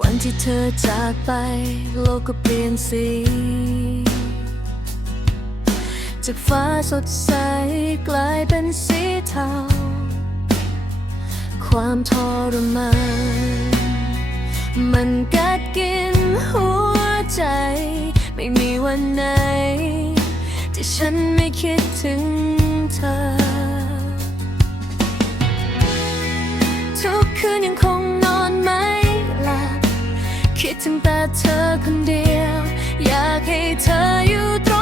วันที่เธอจากไป โลกก็เปลี่ยนสี จากฟ้าสดใสกลายเป็นสีเทา ความทรมาน มันกัดกินหัวใจ ไม่มีวันไหน ที่ฉันไม่คิดถึงเธอ ทุกคืนยัง คิดถึงแต่เธอคนเดียว อยากให้เธออยู่ตรง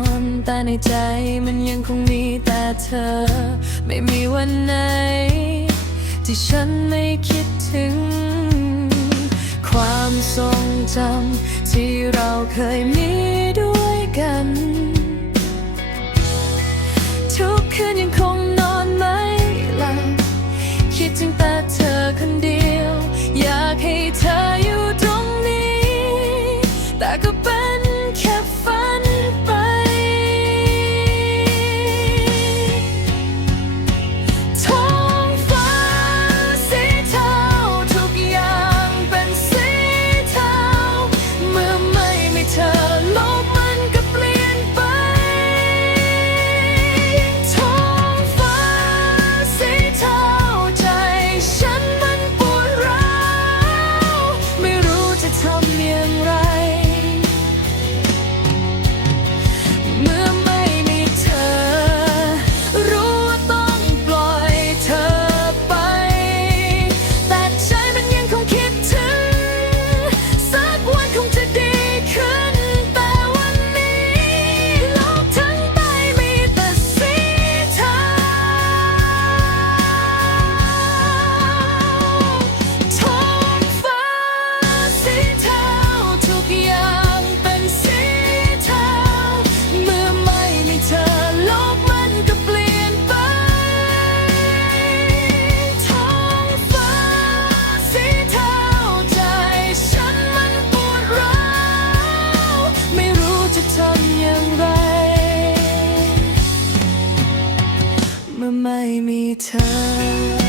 move on แต่ในใจมันยังคงมีแต่เธอ ไม่มีวันไหน ที่ฉันไม่คิดถึง ความทรงจำที่เราเคยมีด้วยกัน ทุกคืนยังคงนอนไม่หลับคิดถึงแต่เธอคนเดียว อยากให้เธอ ไม่มีเธอ